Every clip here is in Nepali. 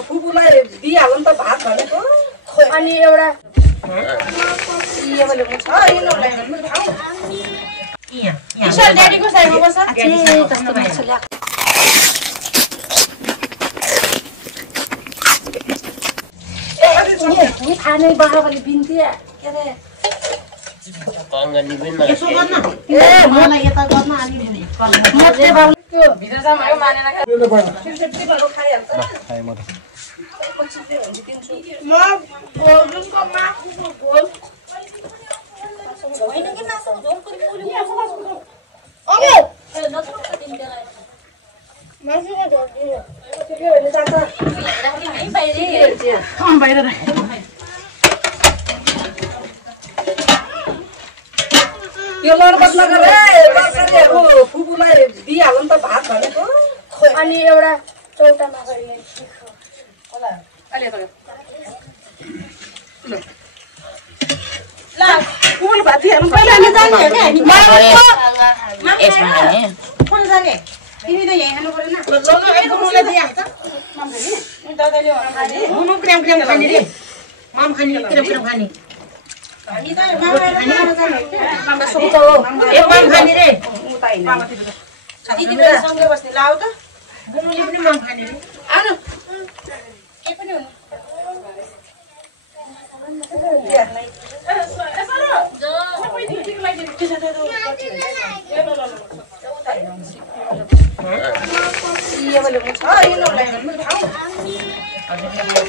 फुपूलाई दिइहाल्नु त भात भनेको अनि एउटा ड्याडीको साइडमा बस्छ खाने बाबाले बिन्ती के अरे मलाई यता गर्न अलि त्यो भित्रसम्म आयो मानेर खाइहाल्छ म जुनको मासुको झोल होइन कि मासुको झोल पुरी अबे मासुको झोल दिनु के होइन चाचा बाहिर यो लरबत नगर तरकारीहरू फुपूलाई दिइहाल्नु त भात भनेको अनि एउटा चौटा नगरी होला अहिले त ल फुपूल भात दिइहाल्नु पहिला नि जाने हो के हामी कोन जाने तिमी त यही खानु पर्दैन ल फुपूलाई दिइहाल्छ मम खाने दादाले खाने मुनु क्रेम खाने रे मम खाने क्रेम खाने हामी त मामा जाने मामा सोच हो एक मम खाने रे उता हैन दिदी मेरो सँगै बस्ने लाउ त बुनुले पनि मम खाने रे आनु के पनि हुनु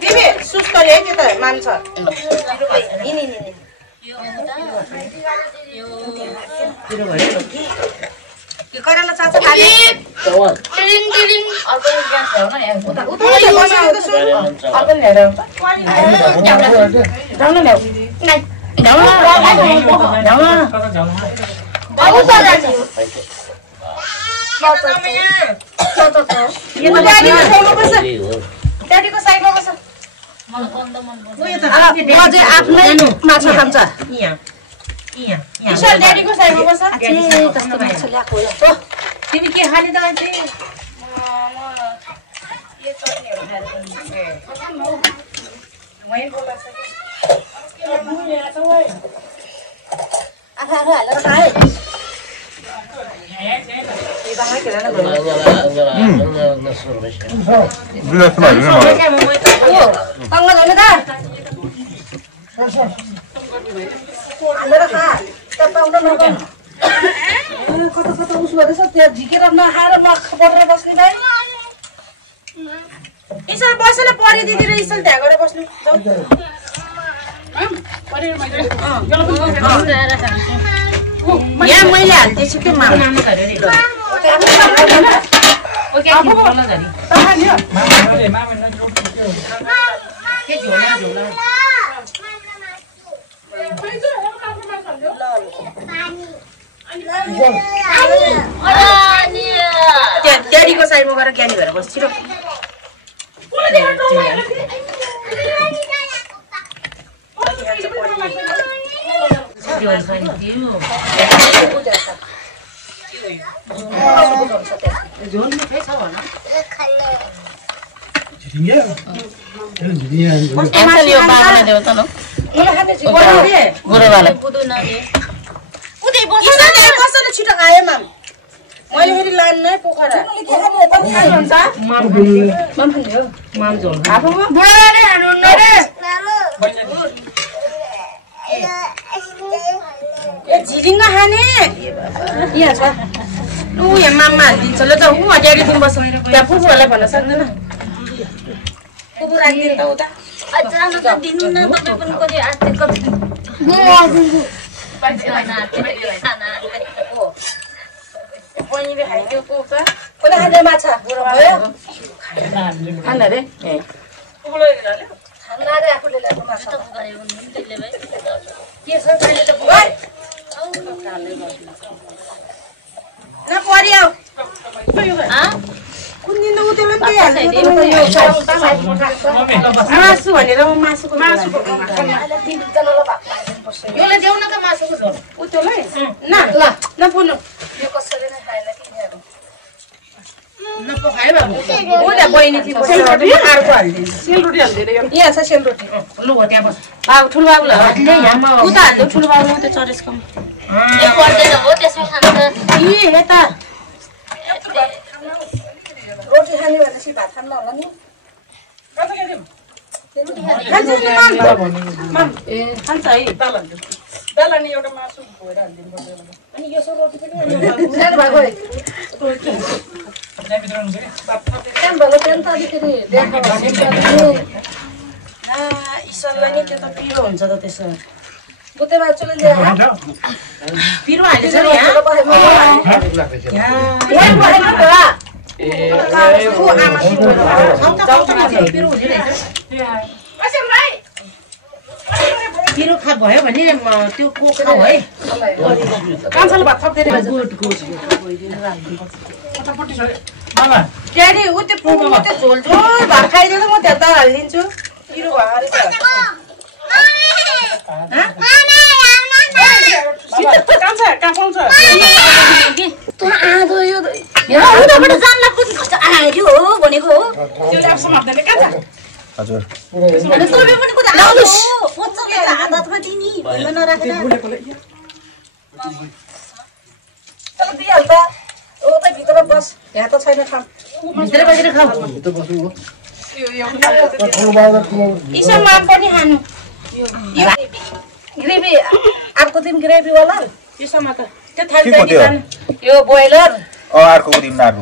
तिमी सुस्तले है त्यो त मान्छ यो कराला चाचा खाने ड्याडीको साइडमा बस्छ आफ्नै माछा खान्छ ड्याडीको साइडमा बस्छ तिमी के खाने त आफू हालेर खाए कता कता उस भएछ त्यहाँ झिकेर नखाएर बसेर बस्ने भाइ इसल बसेर परि दिदी र इसल त्यहाँ गएर बस्नु यहाँ मैले हाल्दैछु के मामा ड्याडीको साइडमा गएर ज्ञानी भएर बस्छु र छिटो आयो माम मैले फेरि लान्न पोखरा झिरिङ्गा खाने यहाँ छ ऊ यहाँ मामा हालिदिन्छ ल त ऊ ड्याडी दिनु बस्छ त्यहाँ फुपूहरूलाई भन्न सक्दैन फुपू राखिदिनु त उता दिनु न तपाईँ पनि कति बहिनीले खाइदियो कसले खाने माछा बुढो भयो खाना रे खाना रे आफूले ल्याएको माछा के छ खाने त नपऱ्यो कुन दिन उतले के मासु भनेर मासुको योले देऊ न त मासुको झोल उतले न ल नपुनु यो कसरी नै खाएन कि है बाबु ओले बहिनी थियो सेलरोटी अर्को हाल्दिनु सेलरोटी हाल्दिनु यहाँ छ सेलरोटी लु हो त्यहाँ बस बाबु ठुलो बाबुलाई हाल्दिनु यहाँमा उता हाल्दिनु ठुलो बाबुले त्यो चरेसको ए पर्दैन हो त्यसमै खान्छ ए यता रोटी खाने भनेपछि भात खान होला नि कता गयो खान्छ है दालानी एउटा मासु भएर हाल्दिनु पर्छ अनि यो रोटी पनि सानो भएको ईश्वरलाई नि त्यो त पिरो हुन्छ त त्यसो बुते बाचुले पिरो हालेछ नि पिरो खा भयो भने त्यो कोखा है कान्छाले भात थप्दै क्यारी ऊ त्यो पुगो त्यो झोल झोल भात खाइदिएर म त्यहाँ दाल हालिदिन्छु पिरो भयो भित्र बस यहाँ त छैन खाऊ भित्र बसेर खाऊ इसमा पनि खानु ग्रेभी अर्को दिन ग्रेभी होला त्यसमा त त्यो थाली यो बोइलर अर्को दिन नार्नु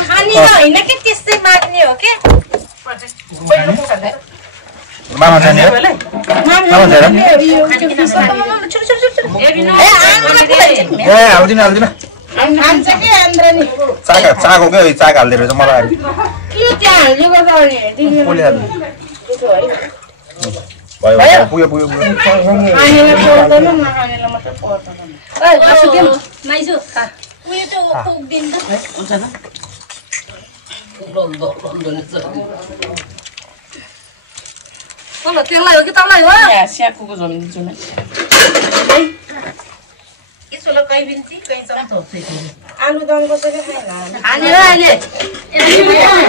खानी होइन के त्यस्तै माग्ने हो के मामा जाने हो हाल्दिन खान्छ के आन्द्रानी चाको क्या चाक हाल्दै रहेछ मलाई के त्यहाँ हाल्ने गर्दा भयो पुग्यो खानेलाई पर्दैन नखानेलाई मात्रै पर्दैन तेललाई हो कि तँलाई हो स्याकुको झोल दिन्छु म यसोले कहीँ बिन्ती कहीँ चम्चो आलु दम कसैले खाएन हालेर अहिले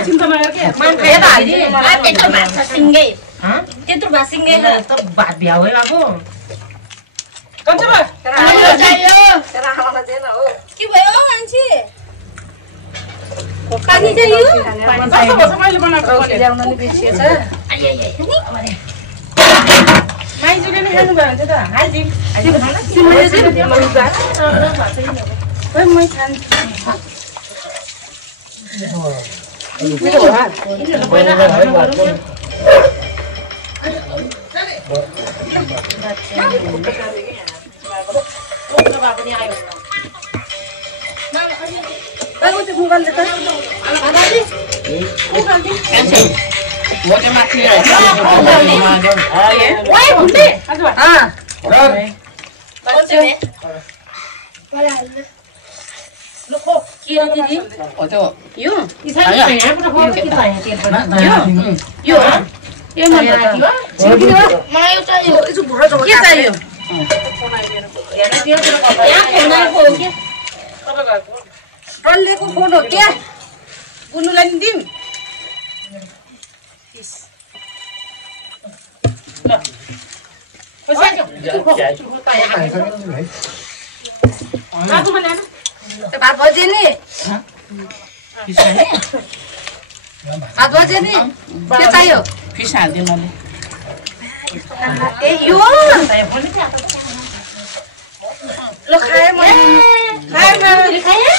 चिन्तामा के मान खाएर हाल्दिनु मलाई त्यत्रो भात छ सिङ्गै त्यत्रो भात सिङ्गै त भात भ्याउ है बाबु कञ्चमा चाहियो तेरा आमालाई दिएन हो के भयो मान्छे पानी चाहियो कस्तो बस मैले बनाएको ल्याउन नि बिर्सिएछ माइजूले नै खानु भयो भने त हाल्दिम तिमीले चाहिँ मै खान्छु डल्लेको फोन हो क्या गुनुलाई नि दिम भात बजे नि भात बजे नि के चाहियो फिस हाल्दिनु मैले ए यो ल खाए म खाए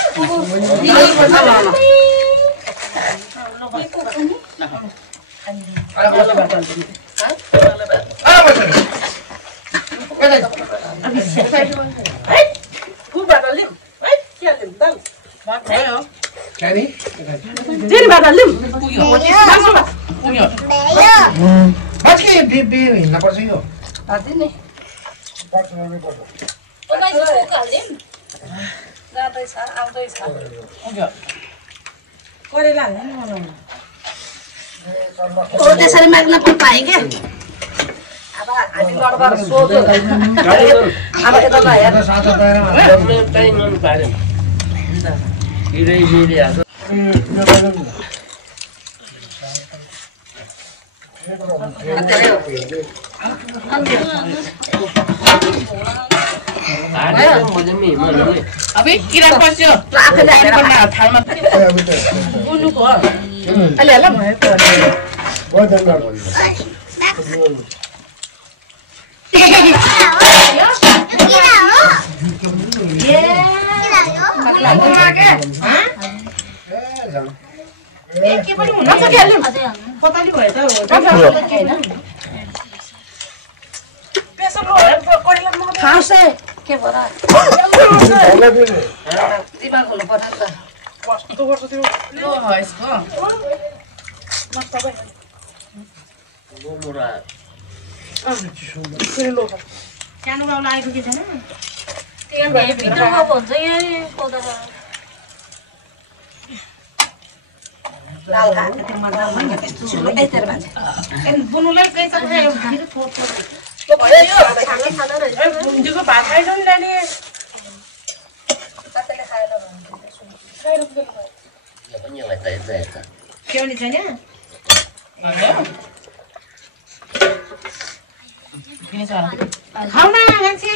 त्यसरी माग्न पाएँ क्या हामी गडबड सोच्यो अब यता ल हेर अबे किरा पस्यो थालमा बुनुको अहिले ल के पनि हुन सक्यो अहिले कताली भयो त खासै के भरा दिमाग हुनु पर्छ त कस्तो गर्छ त्यो लो यसको मस्त भयो गोमुरा सानो गाउँला आइपुगेको छैन त्यहाँ भित्रमा भन्छ यहाँ पौधा लाल घाट त्यो मजामा नि त्यस्तो सुलो यतिर भन्छ एन बुनुलाई गई छ भने यो भित्र थोर थोर त्यो भयो खाना खाना रहेछ बुन्जीको भात खाइरहनु नानी कतैले खाएर यो पनि यो भन्छ यता केउली छैन खाउन मान्छे